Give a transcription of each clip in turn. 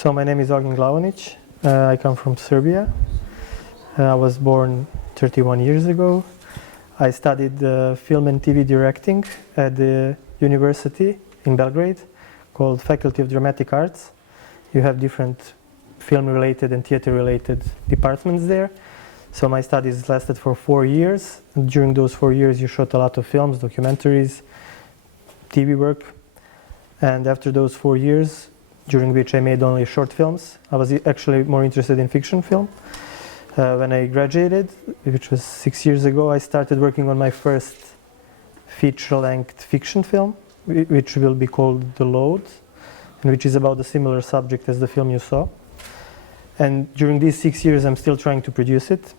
So my name is Ognjen Glavonic. I come from Serbia. I was born 31 years ago. I studied film and TV directing at the university in Belgrade called Faculty of Dramatic Arts. You have different film-related and theater-related departments there. So my studies lasted for 4 years. During those 4 years, you shot a lot of films, documentaries, TV work. And after those 4 years, during which I made only short films, I was actually more interested in fiction film. When I graduated, which was 6 years ago, I started working on my first feature-length fiction film, which will be called The Load, and which is about a similar subject as the film you saw. And during these 6 years, I'm still trying to produce it.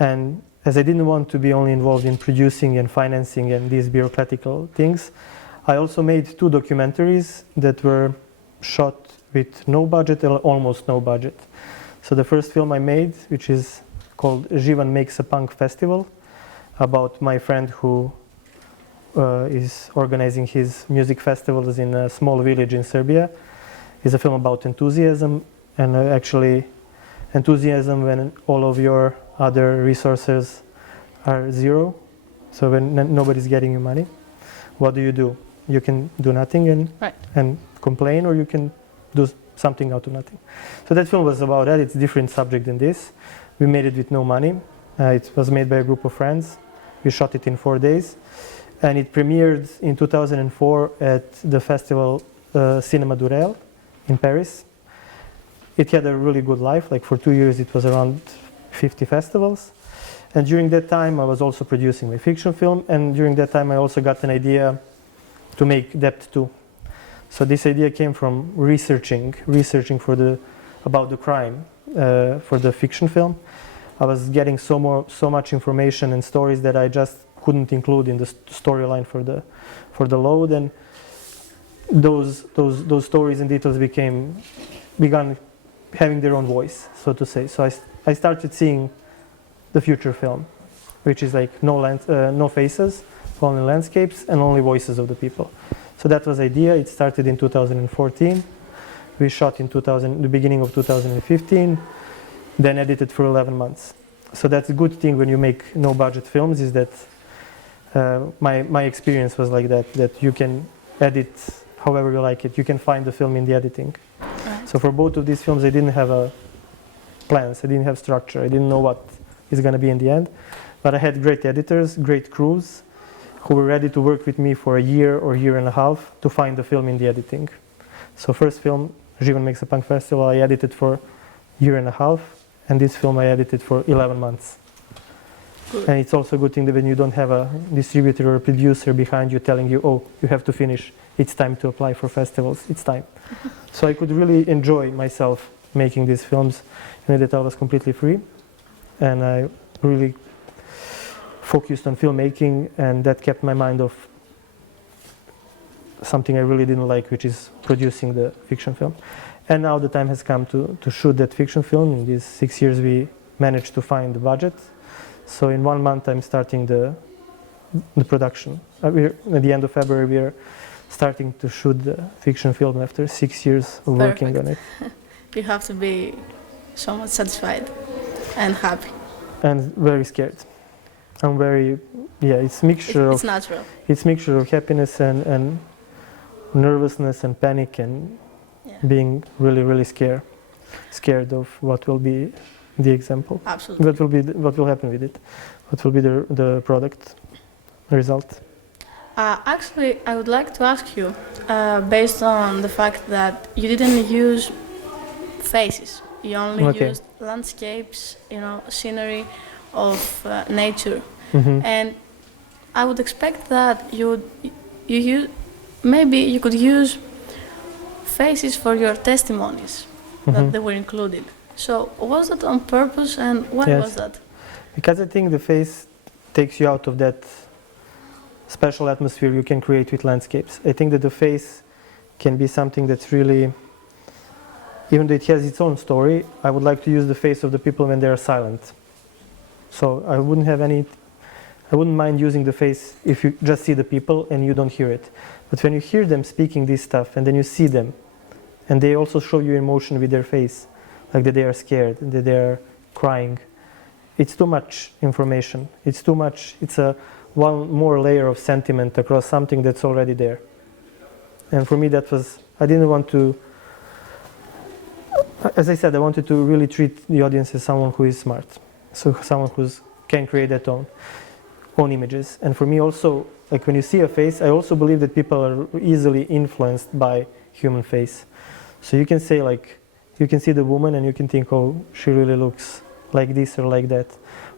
And as I didn't want to be only involved in producing and financing and these bureaucratical things, I also made 2 documentaries that were shot with no budget or almost no budget. So the first film I made, which is called Ognjen Makes a Punk Festival, about my friend who is organizing his music festivals in a small village in Serbia, is a film about enthusiasm, and actually enthusiasm when all of your other resources are zero. So when nobody's getting you money, what do? You can do nothing and complain, or you can do something out of nothing. So that film was about that. It's a different subject than this. We made it with no money. It was made by a group of friends. We shot it in 4 days. And it premiered in 2004 at the festival Cinema du Réel in Paris. It had a really good life. Like for 2 years, it was around 50 festivals. And during that time, I was also producing my fiction film. And during that time, I also got an idea to make Debt 2. So this idea came from researching about the crime for the fiction film. I was getting so much information and stories that I just couldn't include in the storyline for the Load, and those stories and details began having their own voice, so to say. So I started seeing the future film, which is like no faces, only landscapes and only voices of the people. So that was the idea. It started in 2014. We shot in the beginning of 2015, then edited for 11 months. So that's a good thing when you make no budget films, is that my experience was like that you can edit however you like it. You can find the film in the editing. Right. So for both of these films, I didn't have plans. I didn't have structure. I didn't know what is going to be in the end. But I had great editors, great crews, who were ready to work with me for a year or year and a half to find the film in the editing. So first film, Ognjen Makes a Punk Festival, I edited for a year and a half, and this film I edited for 11 months. Good. And it's also a good thing that when you don't have a distributor or a producer behind you telling you, oh, you have to finish, it's time to apply for festivals, it's time. So I could really enjoy myself making these films, and that I was completely free, and I really focused on filmmaking, and that kept my mind off something I really didn't like, which is producing the fiction film. And now the time has come to shoot that fiction film. In these 6 years, we managed to find the budget. So in 1 month, I'm starting the production. At the end of February, we are starting to shoot the fiction film after 6 years of working on it. You have to be so much satisfied and happy. And very scared. I'm very, it's mixture it's natural. It's mixture of happiness and nervousness and panic and being really, really scared of what will be the example. Absolutely. What will happen with it? What will be the product result? Actually, I would like to ask you, based on the fact that you didn't use faces, you only used landscapes, scenery of nature, and I would expect that maybe you could use faces for your testimonies, that they were included. So was that on purpose, and why was that? Because I think the face takes you out of that special atmosphere you can create with landscapes. I think that the face can be something that's really, even though it has its own story, I would like to use the face of the people when they are silent. So I wouldn't mind using the face if you just see the people and you don't hear it. But when you hear them speaking this stuff and then you see them and they also show you emotion with their face, like that they are scared, that they are crying. It's too much information. It's too much. It's a one more layer of sentiment across something that's already there. And for me, that was, I didn't want to, as I said, I wanted to really treat the audience as someone who is smart, so someone who can create their own images. And for me also, like when you see a face, I also believe that people are easily influenced by human face. So you can say, like, you can see the woman and you can think, oh, she really looks like this or like that.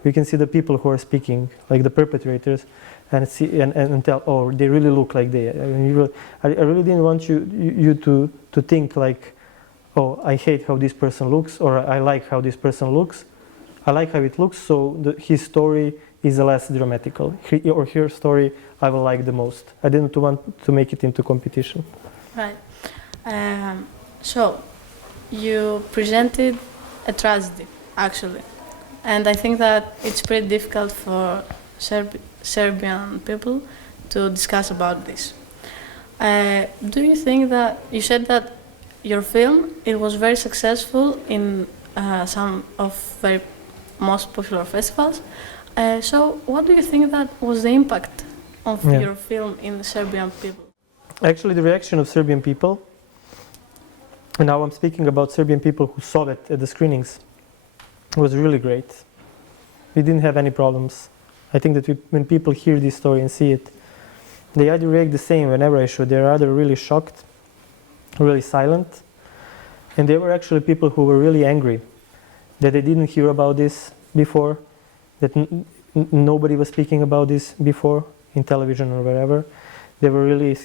We can see the people who are speaking, like the perpetrators, and see and tell, oh, they really look like they. I really didn't want you to think like, oh, I hate how this person looks, or I like how this person looks. I like how it looks, so his story is less dramatical, or her story I will like the most. I didn't want to make it into competition. Right. So you presented a tragedy, actually, and I think that it's pretty difficult for Serbian people to discuss about this. Do you think that, you said that your film, it was very successful in some of very most popular festivals. So what do you think that was the impact of your film in the Serbian people? Actually, the reaction of Serbian people, and now I'm speaking about Serbian people who saw it at the screenings, was really great. We didn't have any problems. I think that when people hear this story and see it, they either react the same whenever I show. They're either really shocked, really silent, and there were actually people who were really angry that they didn't hear about this before, that nobody was speaking about this before in television or wherever. They were really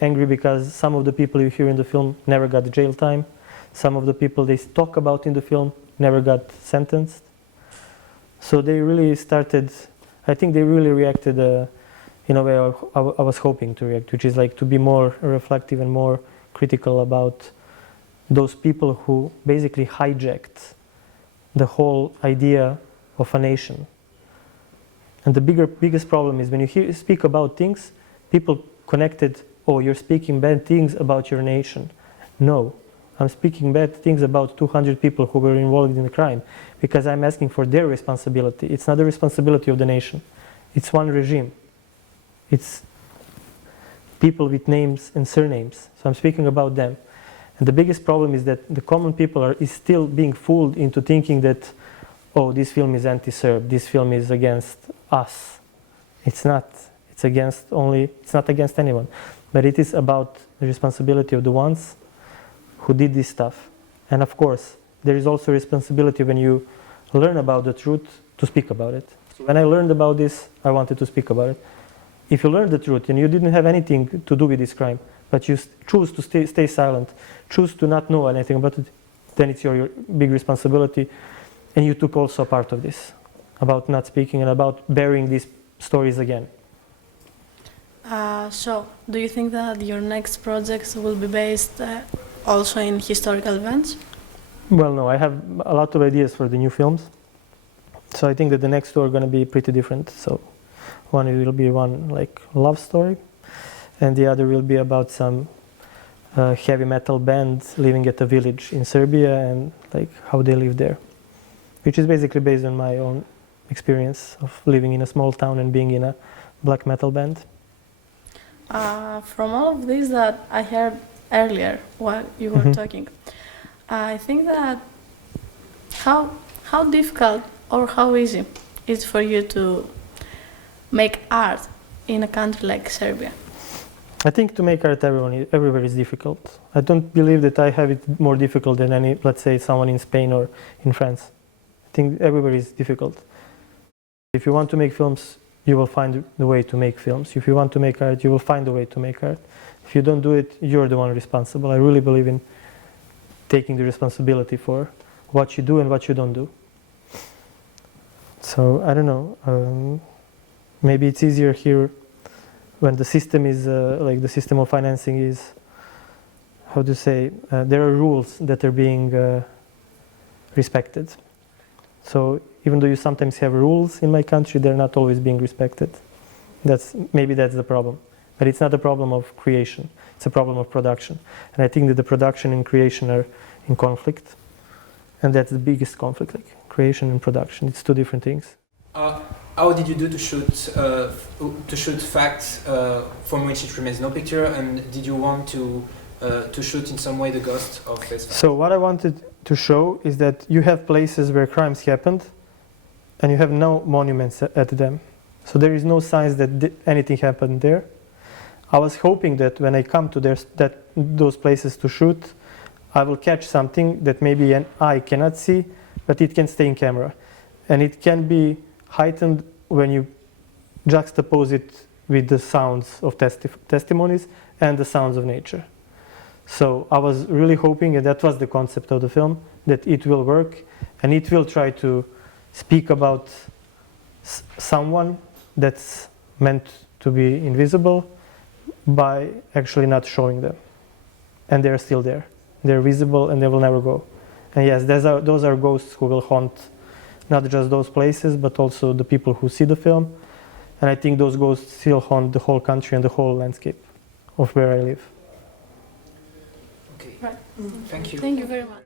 angry because some of the people you hear in the film never got jail time. Some of the people they talk about in the film never got sentenced. So they really started, I think they really reacted in a way I was hoping to react, which is like to be more reflective and more critical about those people who basically hijacked the whole idea of a nation. And the biggest problem is when you speak about things, people connected, oh, you're speaking bad things about your nation. No, I'm speaking bad things about 200 people who were involved in the crime, because I'm asking for their responsibility. It's not the responsibility of the nation. It's one regime. It's people with names and surnames. So I'm speaking about them. And the biggest problem is that the common people is still being fooled into thinking that, oh, this film is anti-Serb, this film is against us. It's not. It's not against anyone. But it is about the responsibility of the ones who did this stuff. And of course, there is also responsibility when you learn about the truth to speak about it. So when I learned about this, I wanted to speak about it. If you learn the truth and you didn't have anything to do with this crime, but you choose to stay silent, choose to not know anything about it, then it's your big responsibility. And you took also a part of this, about not speaking and about burying these stories again. So, do you think that your next projects will be based also in historical events? Well, no, I have a lot of ideas for the new films. So I think that the next two are going to be pretty different. So one will be one like love story, and the other will be about some heavy metal band living at a village in Serbia and like how they live there, which is basically based on my own experience of living in a small town and being in a black metal band. From all of this that I heard earlier while you were talking, I think that how difficult or how easy is it for you to make art in a country like Serbia? I think to make art everywhere is difficult. I don't believe that I have it more difficult than let's say, someone in Spain or in France. I think everywhere is difficult. If you want to make films, you will find the way to make films. If you want to make art, you will find a way to make art. If you don't do it, you're the one responsible. I really believe in taking the responsibility for what you do and what you don't do. So, I don't know, maybe it's easier here when the system is, like the system of financing is, how to say, there are rules that are being respected. So even though you sometimes have rules in my country, they're not always being respected. Maybe that's the problem. But it's not a problem of creation, it's a problem of production. And I think that the production and creation are in conflict. And that's the biggest conflict, like creation and production. It's two different things. How did you do to shoot facts from which it remains no picture? And did you want to shoot in some way the ghost of this fact? So what I wanted to show is that you have places where crimes happened and you have no monuments at them. So there is no signs that anything happened there. I was hoping that when I come to those places to shoot, I will catch something that maybe an eye cannot see, but it can stay in camera. And it can be heightened when you juxtapose it with the sounds of testimonies and the sounds of nature. So I was really hoping, and that was the concept of the film, that it will work and it will try to speak about someone that's meant to be invisible by actually not showing them. And they're still there. They're visible and they will never go. And yes, those are ghosts who will haunt not just those places, but also the people who see the film. And I think those ghosts still haunt the whole country and the whole landscape of where I live. Okay. Right. Thank you. Thank you very much.